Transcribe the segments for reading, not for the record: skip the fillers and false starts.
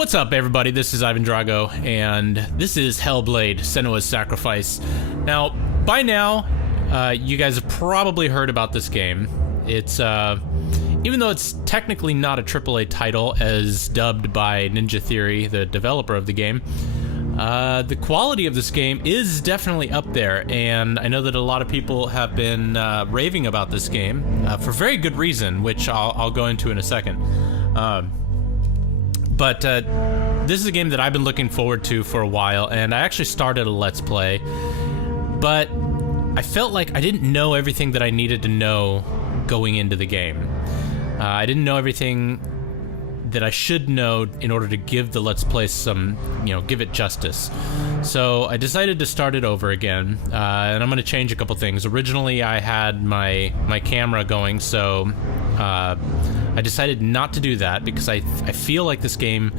What's up, everybody? This is Ivan Drago, and this is Hellblade, Senua's Sacrifice. Now, by now, you guys have probably heard about this game. It's, even though it's technically not a AAA title, as dubbed by Ninja Theory, the developer of the game, the quality of this game is definitely up there, and I know that a lot of people have been raving about this game for very good reason, which I'll go into in a second. But this is a game that I've been looking forward to for a while, and I actually started a Let's Play, but I felt like I didn't know everything that I needed to know going into the game. I didn't know everything that I should know in order to give the Let's Play some, give it justice. So I decided to start it over again, and I'm going to change a couple things. Originally, I had my camera going, so I decided not to do that because I feel like this game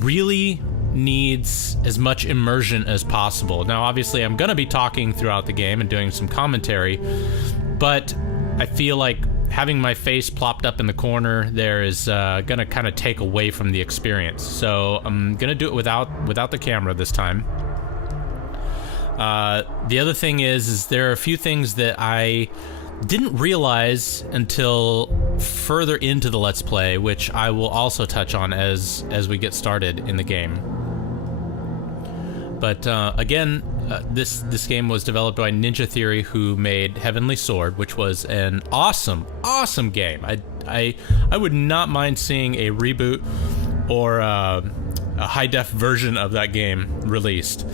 really needs as much immersion as possible. Now, obviously, I'm going to be talking throughout the game and doing some commentary, but I feel like having my face plopped up in the corner there is gonna kind of take away from the experience. So I'm gonna do it without the camera this time. The other thing is there are a few things that I didn't realize until further into the Let's Play, which I will also touch on as we get started in the game. But again, this game was developed by Ninja Theory, who made Heavenly Sword, which was an awesome game. I would not mind seeing a reboot or a high-def version of that game released.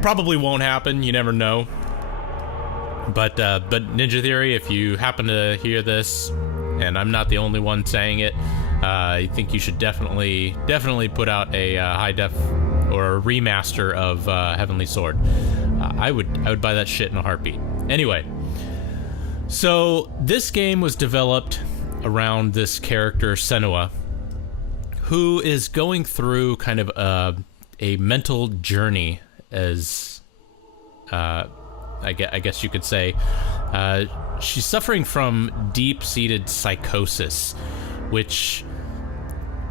Probably won't happen, you never know. But Ninja Theory, if you happen to hear this, and I'm not the only one saying it, I think you should definitely put out a high-def or a remaster of Heavenly Sword. I would buy that shit in a heartbeat. Anyway, so this game was developed around this character, Senua, who is going through kind of a mental journey, as I guess you could say. She's suffering from deep-seated psychosis, which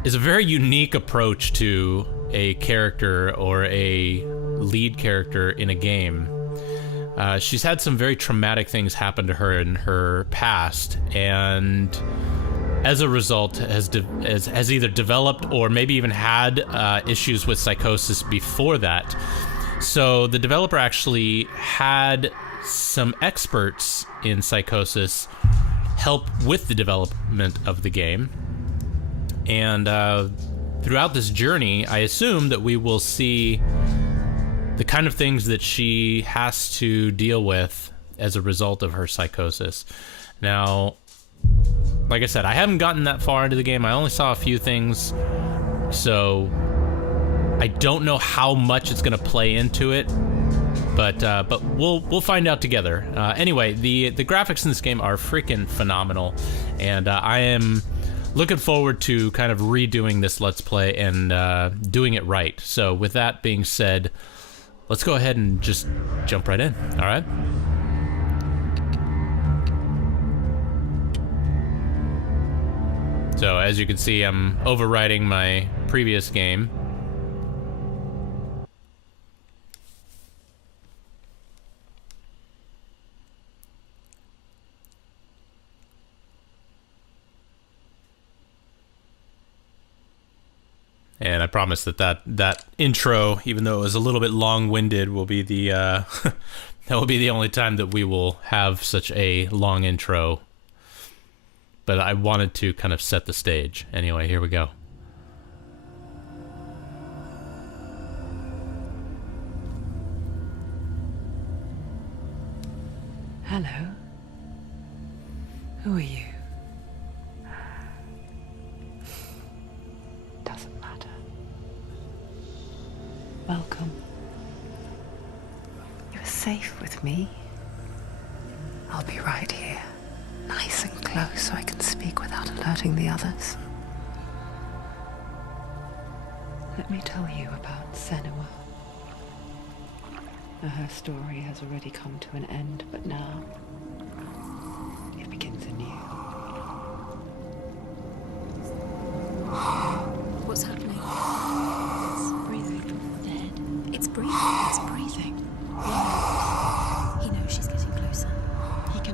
is a very unique approach to a character or a lead character in a game. She's had some very traumatic things happen to her in her past, and as a result has either developed or maybe even had issues with psychosis before that. So the developer actually had some experts in psychosis help with the development of the game. And throughout this journey, I assume that we will see the kind of things that she has to deal with as a result of her psychosis. Now, like I said, I haven't gotten that far into the game. I only saw a few things, so I don't know how much it's going to play into it, but we'll find out together. Anyway, the graphics in this game are freaking phenomenal, and I am looking forward to kind of redoing this Let's Play and doing it right. So with that being said, let's go ahead and just jump right in, all right? So as you can see, I'm overwriting my previous game. And I promise that intro, even though it was a little bit long-winded, will be the that will be the only time that we will have such a long intro. But I wanted to kind of set the stage. Anyway, here we go. Hello. Who are you? Doesn't matter. Welcome. You're safe with me. I'll be right here, nice and close, so I can speak without alerting the others. Let me tell you about Senua. Her story has already come to an end, but now it begins anew.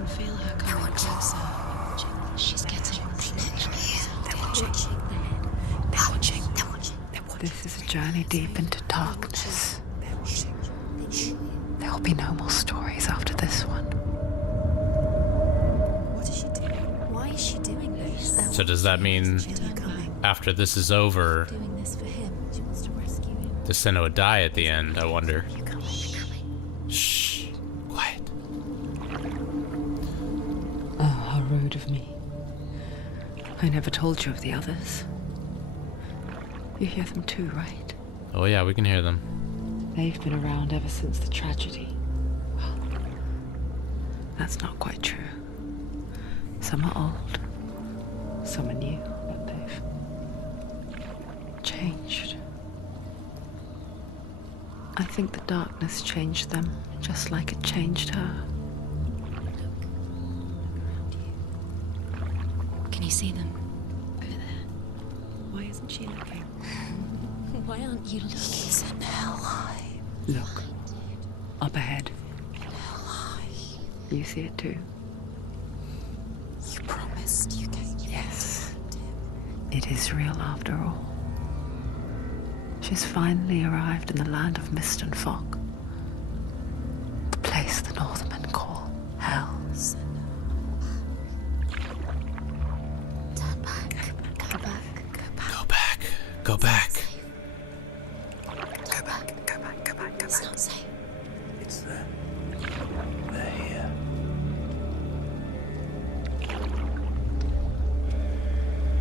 feel her coming closer. She's getting closer. They're watching. They're watching. They're watching. This is a journey deep into darkness. There will be no more stories after this one. What is she doing? Why is she doing this? So does that mean after this is over, Doing this for him. She wants to rescue him. does Senua die at the end? I wonder. Shh. Quiet. Oh, how rude of me. I never told you of the others. You hear them too, right? Oh yeah, we can hear them. They've been around ever since the tragedy. Well, that's not quite true. Some are old, some are new, but they've changed. I think the darkness changed them, just like it changed her. Can you see them? Over there. Why isn't she looking? Why aren't you looking? He's in Hellheim. Look, up ahead. Hellheim. You see it too? You promised you came. Yes. It is real after all. She's finally arrived in the land of mist and fog. The place the Northmen call Hell. Turn back. Go back. Go back. Go back. Go back. Go back. Go back. It's not safe. It's there. They're here.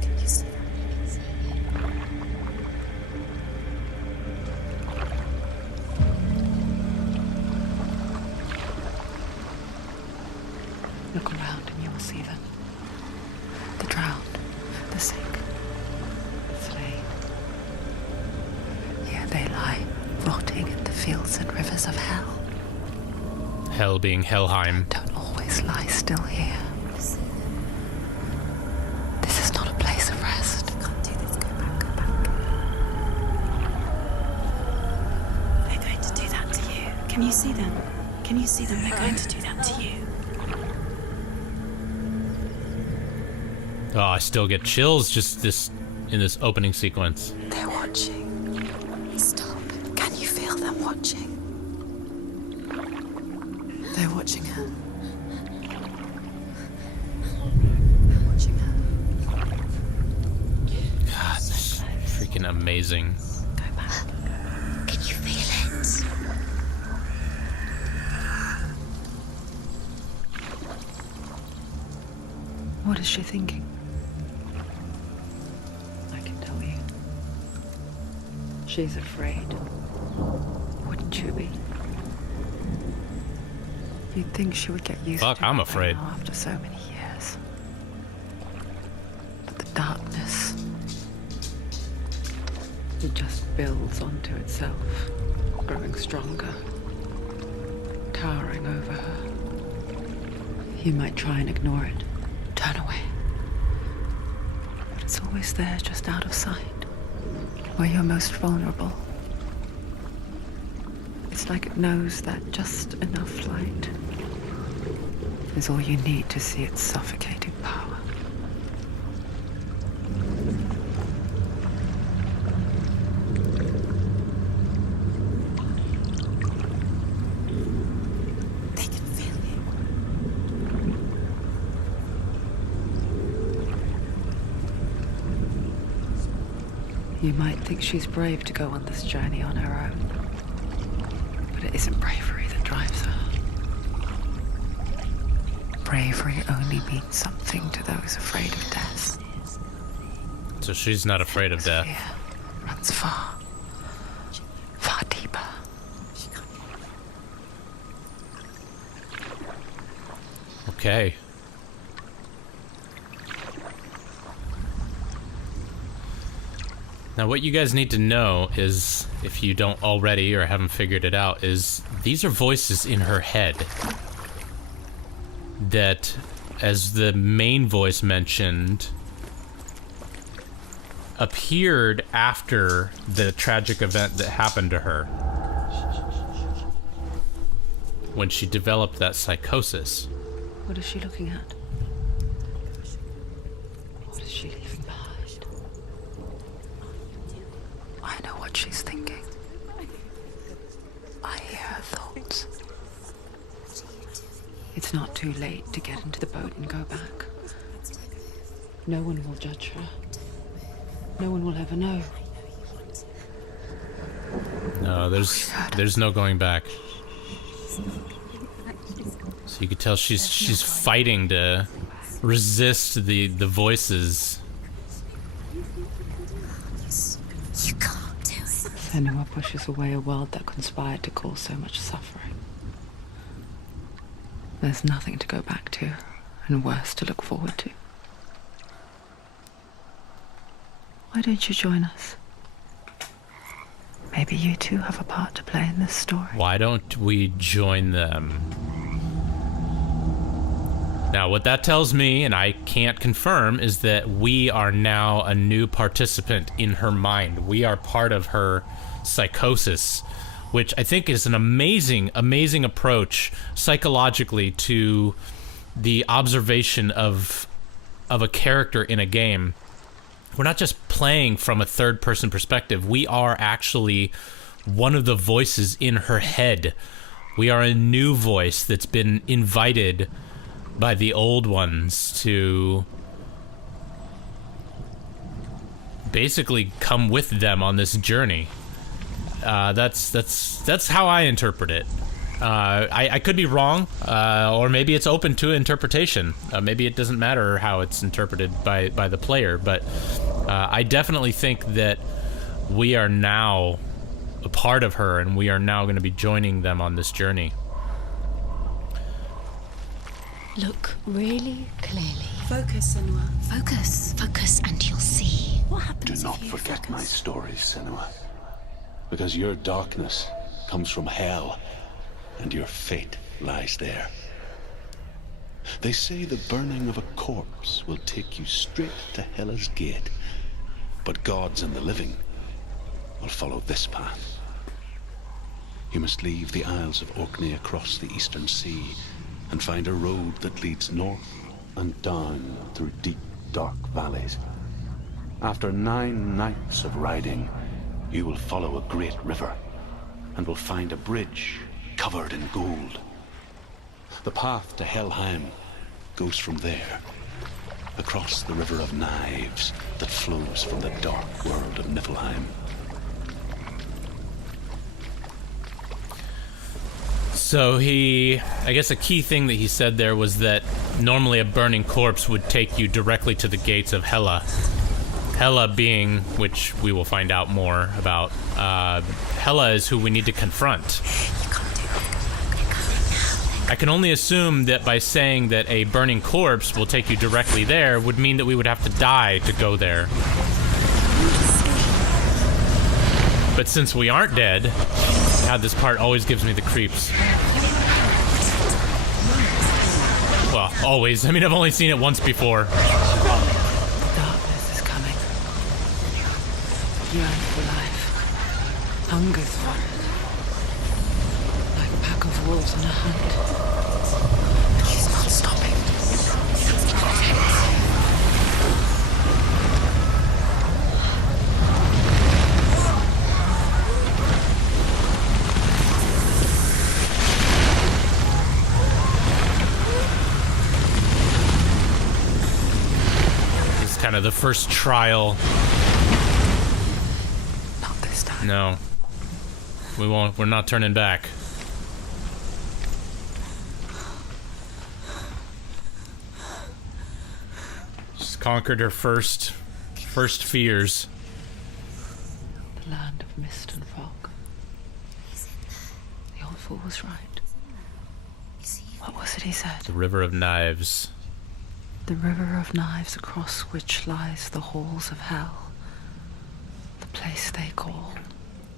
Can you see that? Look around and you will see them. The drowned, the sick, the slain. Here they lie, rotting in the fields and rivers of hell. Hell being Helheim. Don't always lie still here. This is not a place of rest. You can't do this. Go back. Go back. They're going to do that to you. Can you see them? Can you see them? They're going to do that to you. Oh, I still get chills just in this opening sequence. They're watching. Stop. Can you feel them watching? They're watching her. They're watching her. God, that's freaking amazing. Go back. Can you feel it? What is she thinking? I can tell you. She's afraid. Wouldn't you be? You'd think she would get used Fuck, to I'm it by afraid. now after so many years. But the darkness, it just builds onto itself, growing stronger, towering over her. You might try and ignore it, turn away. But it's always there, just out of sight, where you're most vulnerable. It's like it knows that just enough light is all you need to see its suffocating power. They can feel you. You might think she's brave to go on this journey on her own, but it isn't bravery that drives her. Bravery only means something to those afraid of death. So she's not afraid of death. Fear runs far, far deeper. Okay. Now what you guys need to know is, if you don't already or haven't figured it out, is these are voices in her head that, as the main voice mentioned, appeared after the tragic event that happened to her when she developed that psychosis. What is she looking at? What is she leaving behind? I know what she's thinking. I hear her thoughts. It's not too late to get into the boat and go back. No one will judge her. No one will ever know. No, there's no going back. So you could tell she's fighting to resist the voices. You can't do it. Senua pushes away a world that conspired to cause so much suffering. There's nothing to go back to, and worse to look forward to. Why don't you join us? Maybe you too have a part to play in this story. Why don't we join them? Now, what that tells me, and I can't confirm, is that we are now a new participant in her mind. We are part of her psychosis, which I think is an amazing, amazing approach psychologically to the observation of a character in a game. We're not just playing from a third-person perspective. We are actually one of the voices in her head. We are a new voice that's been invited by the old ones to basically come with them on this journey. That's how I interpret it. I could be wrong, or maybe it's open to interpretation. Maybe it doesn't matter how it's interpreted by the player, but I definitely think that we are now a part of her, and we are now going to be joining them on this journey. Look really clearly. Focus, Senua. Focus. Focus and you'll see. What Do happens not if you forget focus? my stories, Senua. Because your darkness comes from hell, and your fate lies there. They say the burning of a corpse will take you straight to Hela's gate, but gods and the living will follow this path. You must leave the Isles of Orkney across the eastern sea and find a road that leads north and down through deep, dark valleys. After 9 nights of riding, you will follow a great river and will find a bridge covered in gold. The path to Helheim goes from there, across the River of Knives that flows from the dark world of Niflheim. So I guess a key thing that he said there was that normally a burning corpse would take you directly to the gates of Hela. Hela being, which we will find out more about, Hela is who we need to confront. I can only assume that by saying that a burning corpse will take you directly there would mean that we would have to die to go there. But since we aren't dead, God, this part always gives me the creeps. Well, always. I mean, I've only seen it once before. Darkness is coming. Yearn for life. Hungers for it. Like a pack of wolves on a hunt. He's not stopping. Kind of the first trial. Not this time. No. We won't. We're not turning back. She's conquered her first fears. The land of mist and fog. The old fool was right. What was it he said? The River of Knives. The river of knives across which lies the halls of hell. The place they call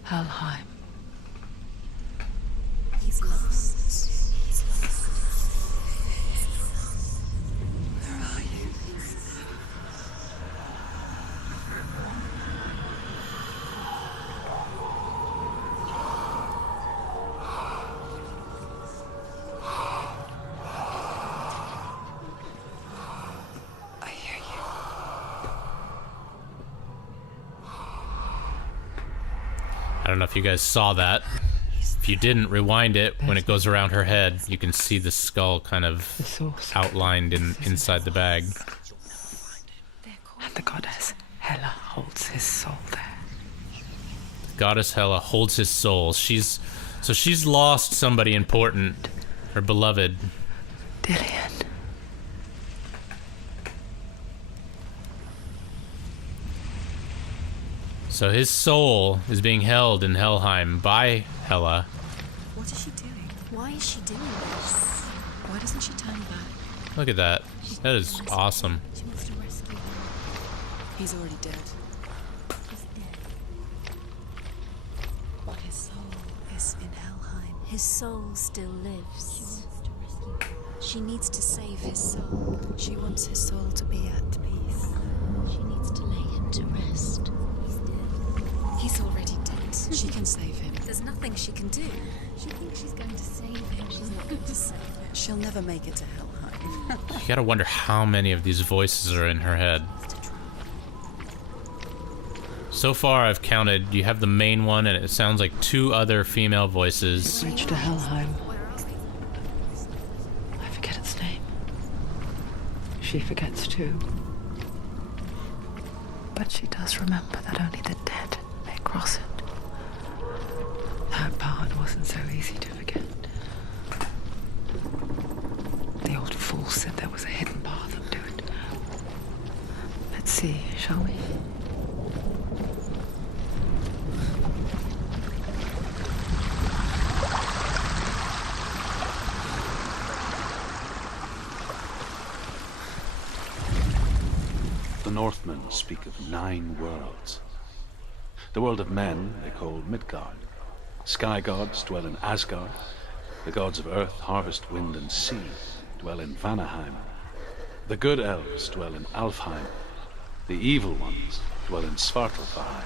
Helheim. He's lost. Where are you? don't know if you guys saw that. If you didn't, rewind it. When it goes around her head, you can see the skull kind of outlined inside the bag. And the goddess Hela holds his soul there. Goddess Hela holds his soul. She's lost somebody important, her beloved. Dillian. So his soul is being held in Helheim by Hela. What is she doing? Why is she doing this? Why doesn't she turn back? Look at that. That is awesome. She wants to rescue him. He's already dead. He's dead. But his soul is in Helheim. His soul still lives. She wants to rescue him. She needs to save his soul. She wants his soul to be at peace. She needs to lay him to rest. He's dead. He's already dead. She can save him. There's nothing she can do. She thinks she's going to save him. She's not going to save him. She'll never make it to Helheim. You gotta wonder how many of these voices are in her head. So far I've counted, you have the main one and it sounds like 2 other female voices. Bridge to Helheim. I forget its name. She forgets too. But she does remember that only the dead may cross it. That part wasn't so easy to forget. The old fool said there was a hidden path up to it. Let's see, shall we? The Northmen speak of 9 worlds. The world of men they call Midgard. Sky gods dwell in Asgard. The gods of earth, harvest, wind, and sea dwell in Vanaheim. The good elves dwell in Alfheim. The evil ones dwell in Svartalfheim.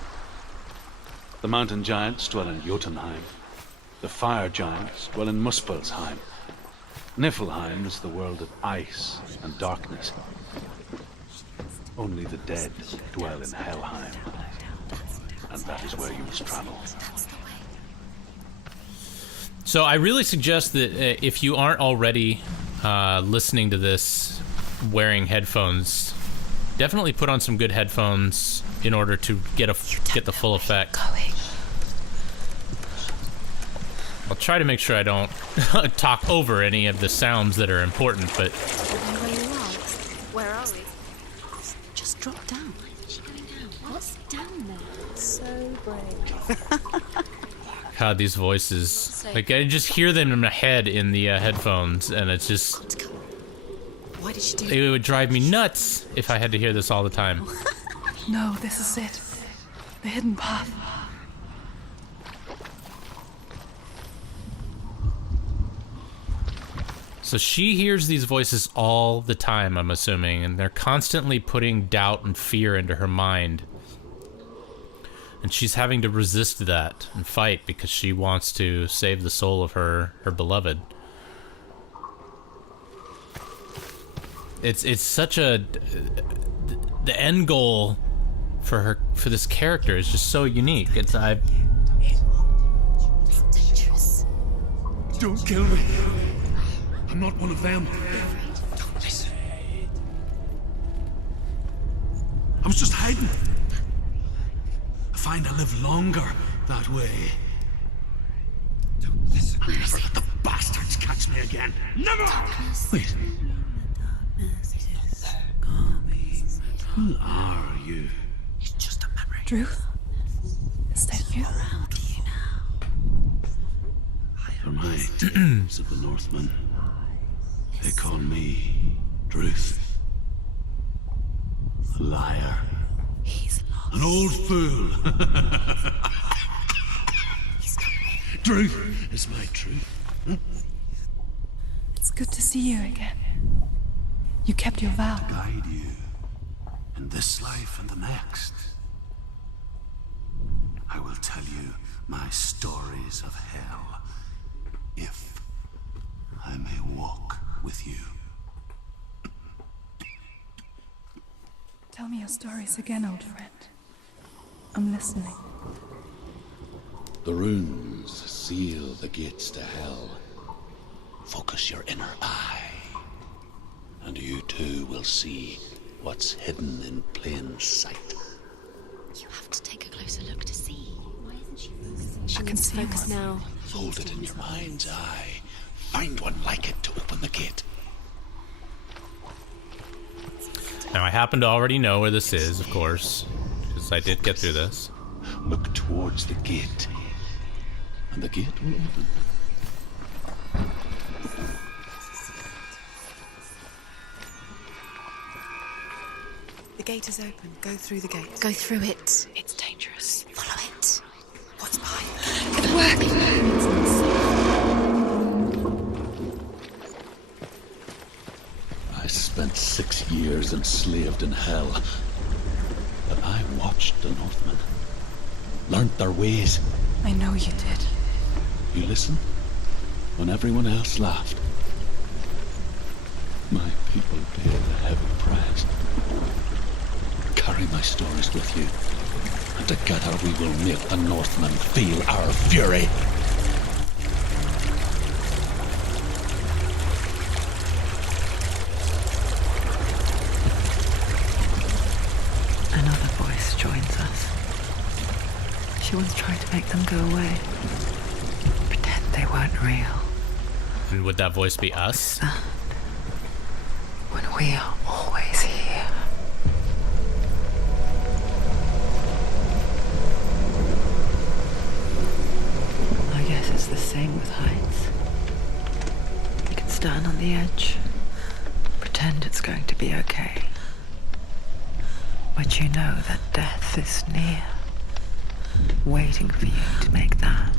The mountain giants dwell in Jotunheim. The fire giants dwell in Muspelheim. Niflheim is the world of ice and darkness. Only the dead dwell in Helheim. And that is where you must travel. So I really suggest that if you aren't already listening to this wearing headphones, definitely put on some good headphones in order to get the full effect. I'll try to make sure I don't talk over any of the sounds that are important, but... Where are we? Just drop down. Why is she going down? What's down there? So brave. God, these voices. Like, I just hear them in my head in the headphones, and it's just... Why did she do It would drive me nuts if I had to hear this all the time. No, this is it. The hidden path. So she hears these voices all the time, I'm assuming, and they're constantly putting doubt and fear into her mind. And she's having to resist that and fight because she wants to save the soul of her beloved. It's such a... The end goal for this character is just so unique. It's dangerous? Don't kill me. I'm not one of them. Don't listen. I was just hiding. I find I live longer that way. Don't listen. I'll never let the bastards catch me again. Never! Wait. Who are you? It's just a memory. Druth? Is that you? Around you now. For my tales of the Northmen, they call me Druth. A liar. He's lost. An old fool. Truth is my truth. It's good to see you again. You kept your vow. Guide you in this life and the next. I will tell you my stories of hell, if I may walk with you. Tell me your stories again, old friend. I'm listening. The runes seal the gates to hell. Focus your inner eye, and you too will see what's hidden in plain sight. You have to take a closer look to see. Why isn't she focusing? She I can needs to see focus one. now. Hold it in your mind's eye. Find one like it to open the gate. Now, I happen to already know where this is, of course, because I did get through this. Look towards the gate, and the gate will open. The gate is open. Go through the gate. Go through it. It's dangerous. Follow it. What's behind? It worked! I spent 6 years enslaved in hell, but I watched the Northmen, learnt their ways. I know you did. You listened when everyone else laughed. My people paid a heavy price. Carry my stories with you, and together we will make the Northmen feel our fury. Another voice joins us. She once tried to make them go away. Pretend they weren't real. And would that voice be us? When we are always here. I guess it's the same with heights. You can stand on the edge, pretend it's going to be okay. But you know that death is near, waiting for you to make that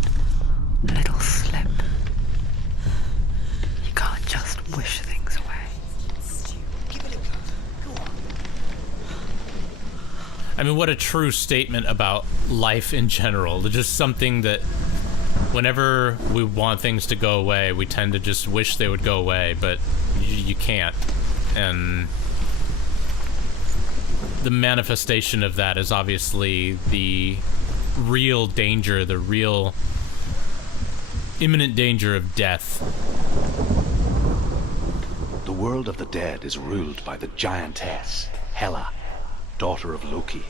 little slip. You can't just wish things away. I mean, what a true statement about life in general. Just something that whenever we want things to go away, we tend to just wish they would go away, but you can't. And the manifestation of that is obviously the real danger, the real imminent danger of death. The world of the dead is ruled by the giantess, Hela, daughter of Loki.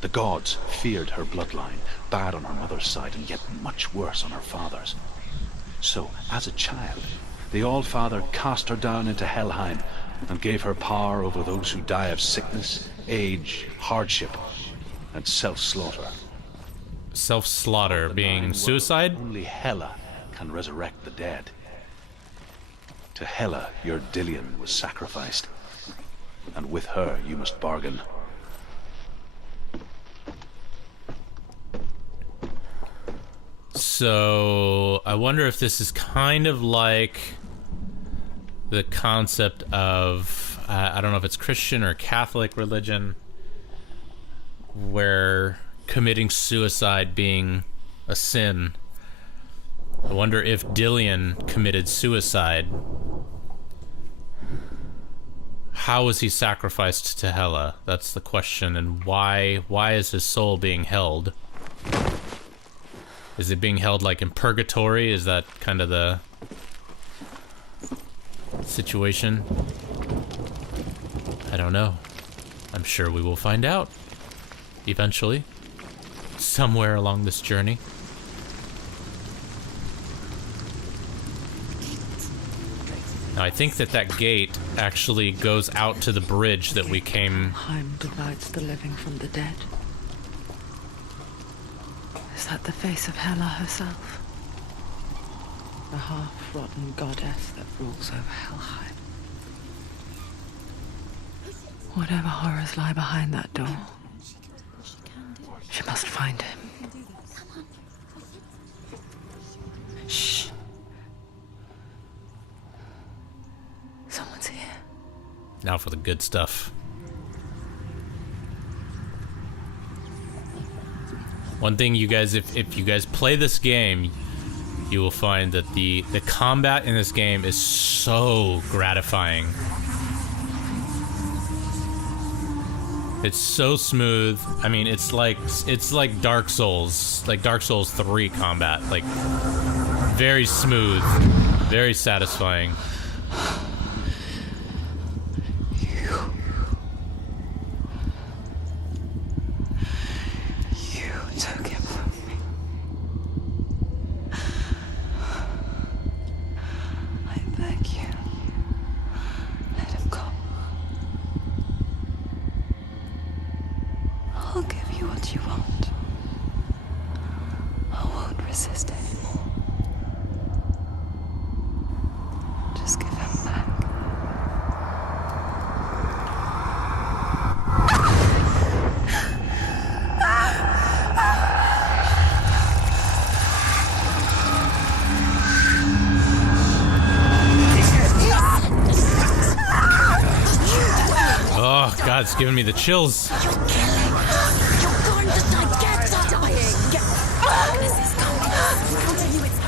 The gods feared her bloodline, bad on her mother's side and yet much worse on her father's. So, as a child, the All-Father cast her down into Helheim and gave her power over those who die of sickness, age, hardship, and self-slaughter. Self-slaughter being suicide? Only Hela can resurrect the dead. To Hela, your Dillion was sacrificed, and with her you must bargain. So, I wonder if this is kind of like the concept of, I don't know if it's Christian or Catholic religion, where committing suicide being a sin. I wonder if Dillion committed suicide. How was he sacrificed to Hela? That's the question. And why is his soul being held? Is it being held like in purgatory? Is that kind of the situation? I don't know. I'm sure we will find out eventually, somewhere along this journey. Now, I think that gate actually goes out to the bridge that we came. Helheim divides the living from the dead. Is that the face of Hela herself? The half-rotten goddess that rules over Helheim. Whatever horrors lie behind that door, she must find him. Shh. Someone's here. Now for the good stuff. One thing, you guys, if you guys play this game, you will find that the combat in this game is so gratifying. It's so smooth. I mean, it's like Dark Souls, like Dark Souls 3 combat. Like, very smooth, very satisfying. You took him from me. I beg you, let him go. I'll give you what you want. I won't resist anymore. Just give him back. Oh God, it's giving me the chills. You're going to die. Get dying. This is coming. I'll tell you it's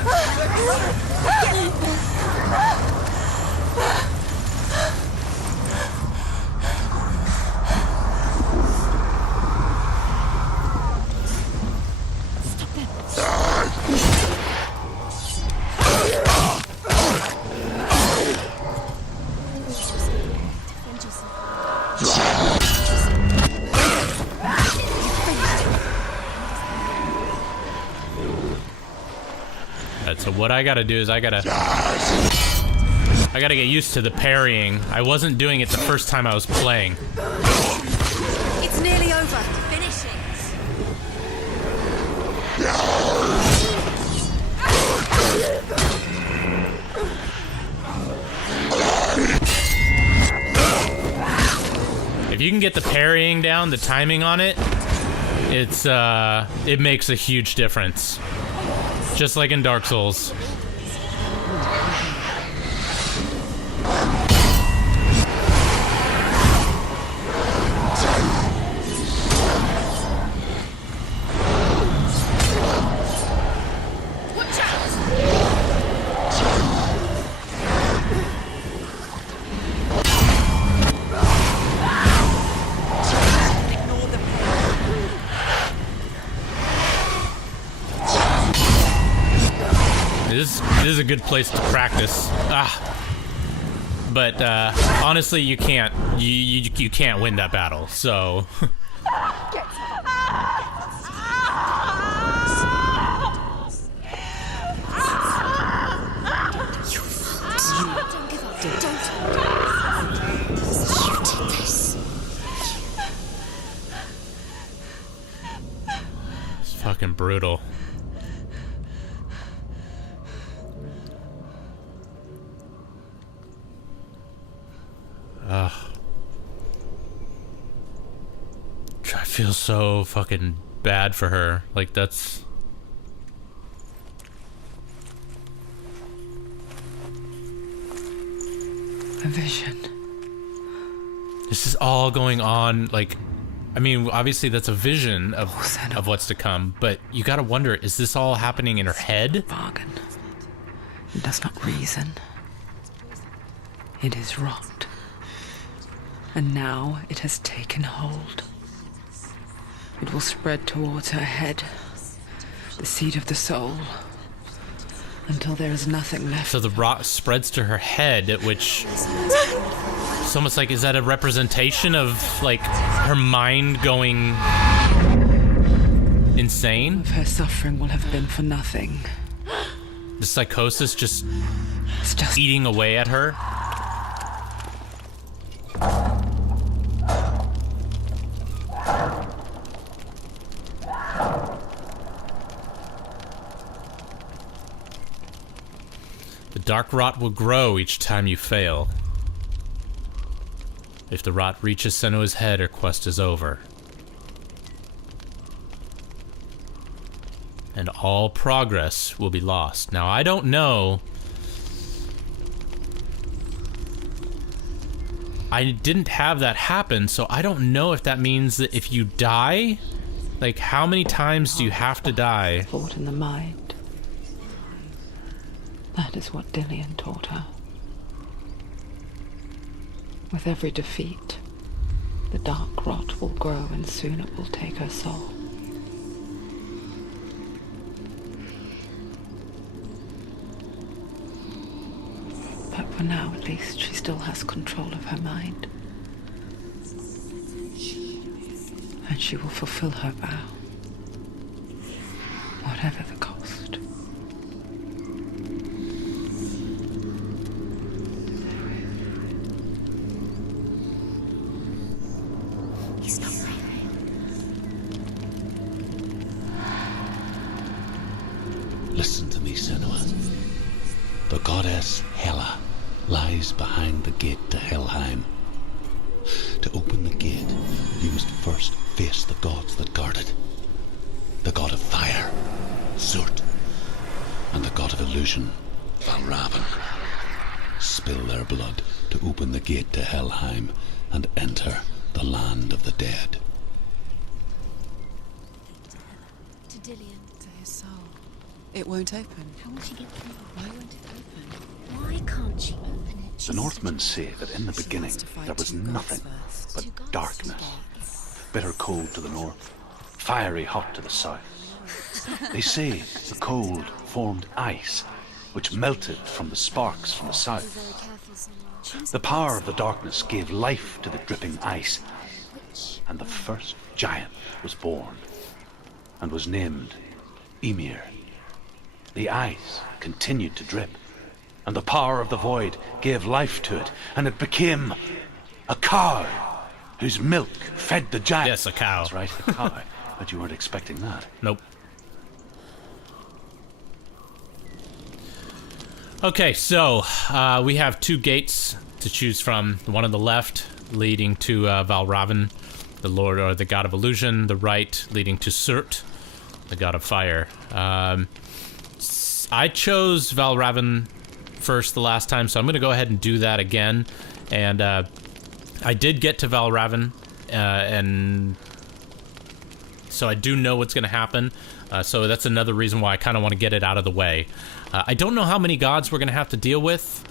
Alright, so what I gotta do is I gotta get used to the parrying. I wasn't doing it the first time I was playing. It's nearly over. Finish it. If you can get the parrying down, the timing on it, it makes a huge difference. Just like in Dark Souls. This is a good place to practice. But honestly, you can't win that battle. So. It's fucking brutal. I feel so fucking bad for her. Like, that's... A vision. This is all going on, like... I mean, obviously that's a vision of what's to come, but you gotta wonder, is this all happening in her head? Bargain. It does not reason. It is rot. And now it has taken hold. It will spread towards her head, the seat of the soul, until there is nothing left. So the rot spreads to her head, which... It's almost like, is that a representation of, like, her mind going... insane? Of her suffering will have been for nothing. The psychosis just... It's just eating away at her? The dark rot will grow each time you fail. If the rot reaches Senua's head, her quest is over. And all progress will be lost. Now, I don't know. I didn't have that happen, so I don't know if that means that if you die, like, how many times do you have to die? thought in the mind. That is what Dillian taught her. With every defeat, The dark rot will grow and soon it will take her soul. But for now, at least, she still has control of her mind. And she will fulfill her vow, whatever the cost. He's not right. Listen to me, Senua. The goddess Hela lies behind the gate to Helheim. To open the gate, you must first face the gods that guard it. The god of fire, Zurt, and the god of illusion, Valravn. Spill their blood to open the gate to Helheim and enter the land of the dead. To Dillian. To his soul. It won't open. How will she get through? Why won't it open? Why can't she open it? The Northmen say that in the beginning She has to fight there was two gods nothing first. but Two gods, darkness. two gods. Bitter cold to the north, fiery hot to the south. They say the cold formed ice, which melted from the sparks from the Be south. very careful, Senua. The power of the darkness gave life to the dripping ice, Which and the first giant was born, and was named Ymir. The ice continued to drip, and the power of the void gave life to it, and it became a cow, whose milk fed the giant. Yes, a cow. That's right, a cow. But you weren't expecting that. Nope. Okay, so we have two gates to choose from. The one on the left leading to Valravn, the lord or the god of illusion. The right leading to Zurt, the god of fire. I chose Valravn first the last time, so I'm going to go ahead and do that again. And I did get to Valravn, and so I do know what's going to happen. So that's another reason why I kind of want to get it out of the way. I don't know how many gods we're going to have to deal with.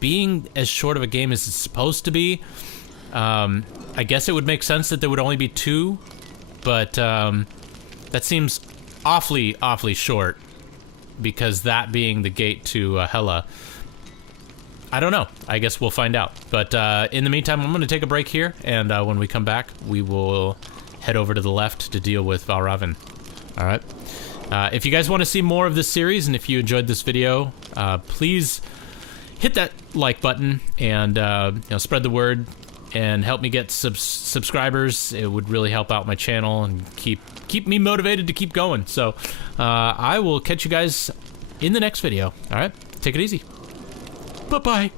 Being as short of a game as it's supposed to be, I guess it would make sense that there would only be two, but that seems awfully short, because that being the gate to Hela. I don't know. I guess we'll find out. But in the meantime, I'm going to take a break here, and when we come back, we will head over to the left to deal with Valravn. All right. If you guys want to see more of this series, and if you enjoyed this video, please hit that like button and spread the word and help me get subscribers. It would really help out my channel and keep me motivated to keep going. So I will catch you guys in the next video. All right. Take it easy. Bye-bye.